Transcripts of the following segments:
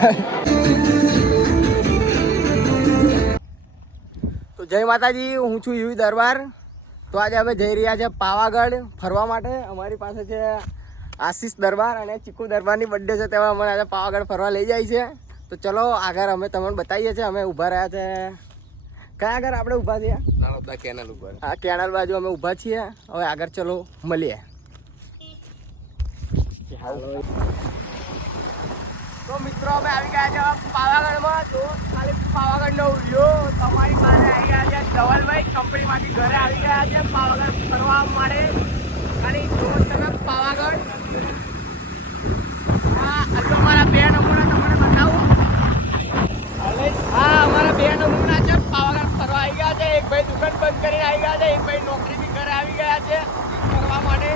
તો જય માતાજી, હું છું યુવી દરબાર. તો આજે અમે જઈ રહ્યા છે પાવાગઢ ફરવા માટે. અમારી પાસે છે આશીષ દરબાર અને ચીકુ દરબારની બર્થડે છે, તેમાં અમને આજે પાવાગઢ ફરવા લઈ જાય છે. તો ચલો આગળ અમે તમને બતાવીએ છીએ. અમે ઊભા રહ્યા છે કયા આગળ આપણે ઊભા છીએ? નાળંદા કેનાલ ઉપર. હા, કેનાલ બાજુ અમે ઊભા છીએ. હવે આગળ ચલો મળીએ. તો મિત્રો અમે આવી ગયા છે પાવાગઢમાં. તો ખાલી પાવાગઢનો વિડીયો તમારી પાસે આવી ગયા છે. ધવલભાઈ કંપનીમાંથી ઘરે આવી ગયા છે પાવાગઢ ફરવા માટે. અને જો તમે પાવાગઢ, હા હજુ અમારા બે નમૂના તમને બતાવું. હા, અમારા બે નમૂના છે પાવાગઢ ફરવા આવી ગયા છે. એક ભાઈ દુકાન બંધ કરીને આવી ગયા છે, એક ભાઈ નોકરીથી ઘરે આવી ગયા છે ફરવા માટે.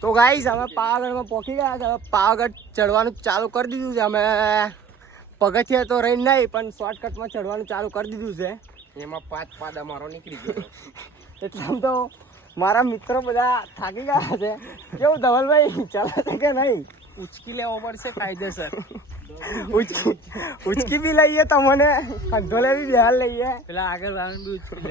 તો ગાઈસ અમે પાવાગઢમાં પહોંચી ગયા છે. હવે પાવાગઢ ચડવાનું ચાલુ કરી દીધું છે. અમે પગથિયે તો રહી નહીં, પણ શોર્ટકટમાં ચડવાનું ચાલુ કરી દીધું છે. એમાં 5 પાદ અમારો નીકળી ગયો. એટલે આમ તો મારા મિત્રો બધા થાકી ગયા છે. કેવું ધવલભાઈ, ચાલે છે કે નહીં? ઉચકી લેવો પડશે કાયદેસર. ઉચકી બી લઈએ તમને, કંધોલે બી બેહાલ લઈએ. પેલા આગળ વાળાને બી ઉચકી લે.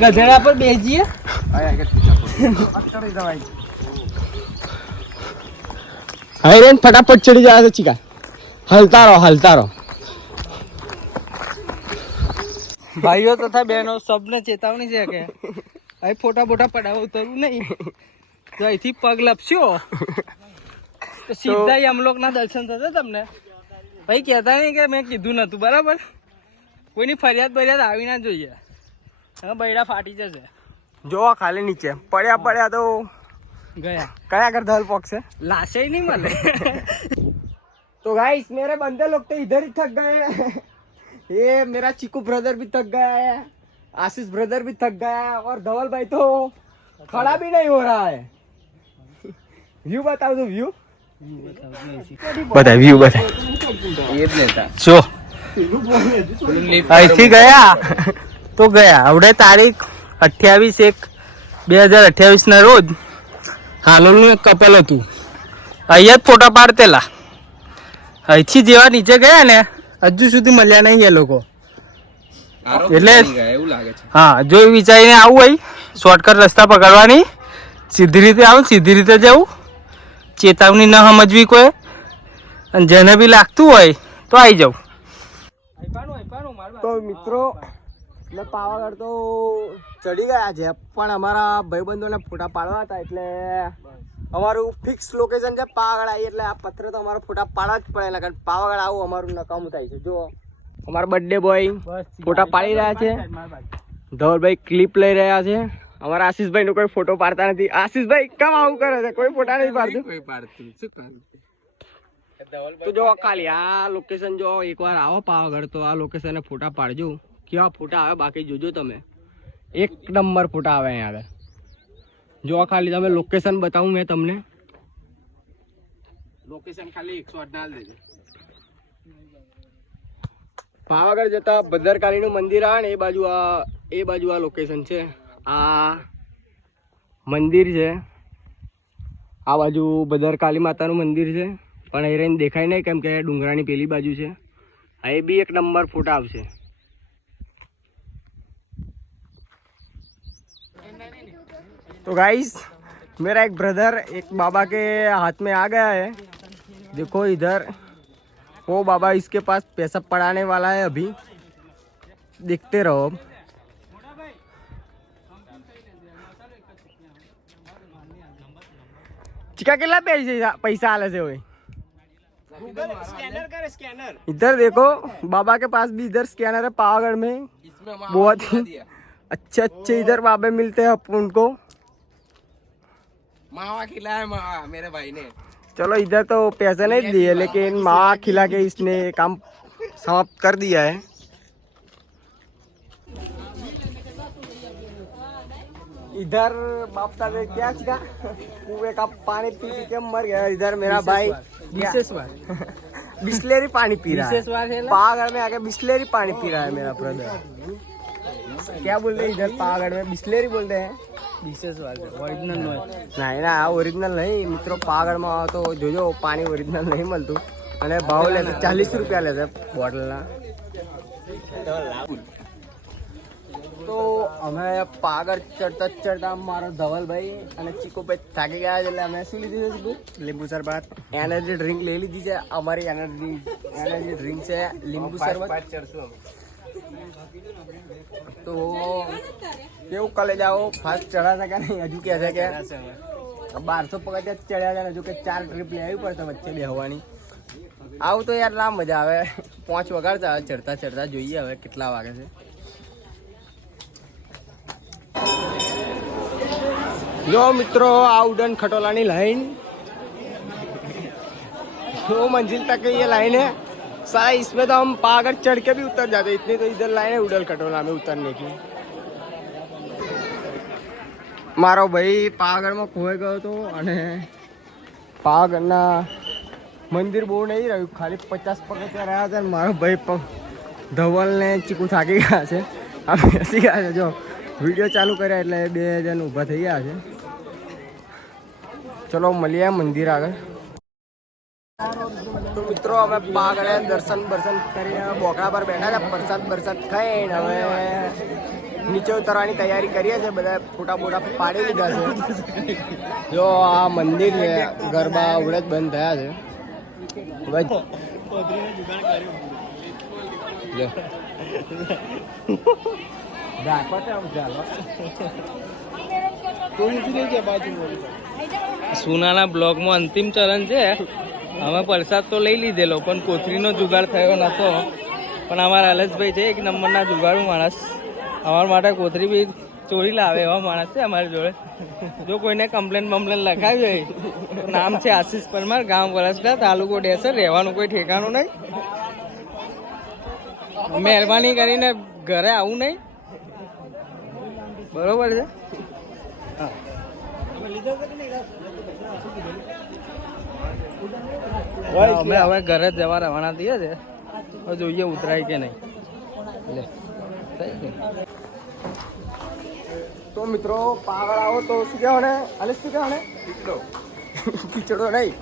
ગધેડા પર બેસીએ. ફટાફટ ચડી જાય છે ચીકા. હલતા રહો. ભાઈઓ તથા બહેનો સબને ચેતવણી છે કે અહીં ફોટા બોટા પડાવવા ઉતરવું નહીં. જો અહીંથી પગ લપસ્યો તો સીધા અમલોક ના દર્શન થશે તમને. ભાઈ કહેતા નહીં કે મેં કીધું નતું, બરાબર? કોઈની ફરિયાદ આવી ના જોઈએ. હવે બૈડા ફાટી જશે. જોવા ખાલી નીચે પડ્યા તો ગયા. કયા આગળ ધલ પકશે, લાશે નહીં મળે. तो गाइस मेरे बंदे लोग तो इधर ही थक गए हैं. ये मेरा चीकू ब्रदर भी थक गया है, आशीष ब्रदर भी थक गया है, और धवल भाई तो खड़ा भी नहीं हो रहा है. व्यू बताओ तो व्यू बता जो અહીંથી ગયા તો ગયા. હવે તારીખ 28/1/2028 ના રોજ હાલોલનું એક કપલ હતું. અહીંયા જ ફોટા પાડતેલા. અહીંથી જેવા નીચે ગયા ને હજુ સુધી મળ્યા નહીં એ લોકો. એટલે હા, જો વિચારીને આવું હોય શોર્ટકટ રસ્તા પકડવાની, સીધી રીતે આવું, સીધી રીતે જવું, ચેતવણી ન સમજવી કોઈ, અને જેને બી લાગતું હોય તો આવી જાવ. તો મિત્રો મેં પાવાગઢ તો ચડી ગયા છે, પણ અમારા ભાઈબંધોને ફોટા પાડવા હતા એટલે અમારું ફિક્સ લોકેશન છે પાવાગઢ. આવી એટલે આ પથ્થર તો અમારા ફોટા પાડવા જ પડે, કારણ પાવાગઢ આવું અમારું નકામું થાય છે. જો અમારા બર્થડે બોય ફોટા પાડી રહ્યા છે, ધવલભાઈ ક્લિપ લઈ રહ્યા છે. અમારા આશીષભાઈ નો કોઈ ફોટો પાડતા નથી. આશીષભાઈ કેમ આવું કરે છે? કોઈ ફોટા નહીં પાડતું. તો જો ખાલી આ લોકેશન જો એકવાર આવો પાવાગઢ તો આ લોકેશન ફોટા પાડજો. કેવા ફોટા આવે બાકી જોજો તમે. એક નંબર ફોટા આવે અહીંયા આગળ. જો ખાલી તમે લોકેશન બતાવું મેં તમને. લોકેશન ખાલી 108 ના દેજો. પાવાગઢ જતા ભદ્રકાળીનું મંદિર આવે ને એ બાજુ આ લોકેશન છે. આ મંદિર છે, આ બાજુ ભદ્રકાળી માતાનું મંદિર છે, પણ એ રહીને દેખાય નહીં કેમ કે ડુંગરાની પેલી બાજુ છે. એ બી એક નંબર ફોટા આવશે. तो गाइस मेरा एक ब्रदर एक बाबा के हाथ में आ गया है. देखो इधर वो बाबा इसके पास पैसा पड़ाने वाला है. अभी देखते रहो. चिका कितना पैसा आले से हुए स्कैनर करे स्कैनर. इधर देखो बाबा के पास भी इधर स्कैनर है पावागढ़ में. बहुत ही अच्छे अच्छे इधर बाबे मिलते हैं उनको. मावा खिलाया मावा मेरे भाई ने. चलो इधर तो पैसे नहीं दिए लेकिन मावा खिला के इसने काम समाप्त कर दिया है. इधर बाप दादा क्या चिका कुएं का पानी पी पी के मर गया. इधर मेरा भाई बिस्लेरी पानी पी रहा है. पावागढ़ में आके बिस्लेरी पानी पी रहा है मेरा ब्रदर. क्या बोल रहे हैं इधर पावागढ़ में बिस्लेरी बोलते हैं. ओरिजिनल नहीं ना, ओरिजिनल नहीं मित्रों. पावागढ़ में आओ तो જોજો પાણી ઓરિજિનલ નહીં મળતું અને ભાવ લેશે 40 રૂપિયા લેશે બોટલના. તો અમે પાવાગઢ ચડતા મારો ધવલભાઈ અને ચીકોભાઈ થાકી ગયા છે એટલે અમે શું લીધું છે? લીંબુ શરબત એનર્જી ડ્રિંક લઈ લીધી છે. અમારી એનર્જી ડ્રિંક છે લીંબુ શરબત. તો કેવું કલે જાઓ ફાસ્ટ ચડા શકે નહીં. હજુ કહે છે કે 1200 પગથિયા ચડ્યા છે, હજુ કે 4 ટ્રીપ લેવી પડશે વચ્ચે બેહવાની. આવું તો યાર ના મજા આવે. 5 વગાડતા ચડતા ચડતા જોઈએ હવે કેટલા વાગે છે. जो मित्रों आ उड़न खटोला लाइन 2 मंजिल तक ये लाइन है सारा. इसमें तो हम पावागढ़ चढ़ के भी उतर जाते. इतनी तो इधर लाइन है उड़न खटोला में उतरने की. मारो भाई पावागढ़ में खोई गयो तो અને પાવાગઢના મંદિર બહુ નહીં રહ્યું, ખાલી 50 પગથિયા રહ્યા છે. મારો ભાઈ ધવલ ને ચીકુ થાકી ગયા છે. આ બેસી ગયા છે. જો વિડીયો ચાલુ કર્યા એટલે 2 જણ ઊભા થઈ ગયા છે. ચલો મળીએ મંદિર આગળ. તો મિત્રો અમે પાવાગઢે દર્શન કરીને બોકડા પર બેઠા છે. પ્રસાદ ખાઈને હવે નીચે ઉતરવાની તૈયારી કરીએ છીએ. બધા ફોટા પાડી લીધા છે. જો આ મંદિર છે, ગરબા આવડે જ બંધ થયા છે. સુનાના બ્લોગમાં અંતિમ ચરણ છે. અમે પ્રસાદ તો લઈ લીધેલો પણ કોથરીનો જુગાડ થયો નતો. પણ અમારા અલસભાઈ છે એક નંબરના જુગાડું માણસ. અમારા માટે કોથરી બી ચોરી લાવે એવા માણસ છે અમારી જોડે. જો કોઈને કમ્પ્લેન લખાવી હોય તો નામ છે આશીષ પરમાર, ગામ વરસડા, તાલુકો ડેસર, રહેવાનું કોઈ ઠેકાણું નહીં. મહેરબાની કરીને ઘરે આવું નહીં, બરોબર છે? અમે હવે ઘરે જવા રવાના થઈએ છે. જોઈએ ઉતરાય કે નહીં. તો મિત્રો પાવાગઢ આવો તો શું કહેવાને અલે શું કહેવાને ખીચડો નહીં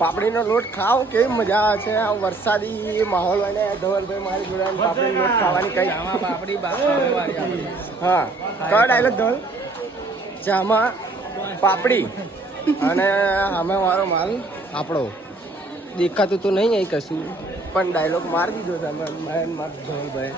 પાપડીનો લોટ ખાઓ. કેવી મજા આવે છે આ વરસાદી માહોલ હોય ને. ધવલભાઈ મારી જોડે પાપડીનો લોટ ખાવાની કઈ હા કયો ડાયલોગ ધવલ? જામાં પાપડી અને અમે મારો માલ આપણો દેખાતું તો નહીં અહીં કશું પણ ડાયલોગ મારી દીધો છે ધવલભાઈ.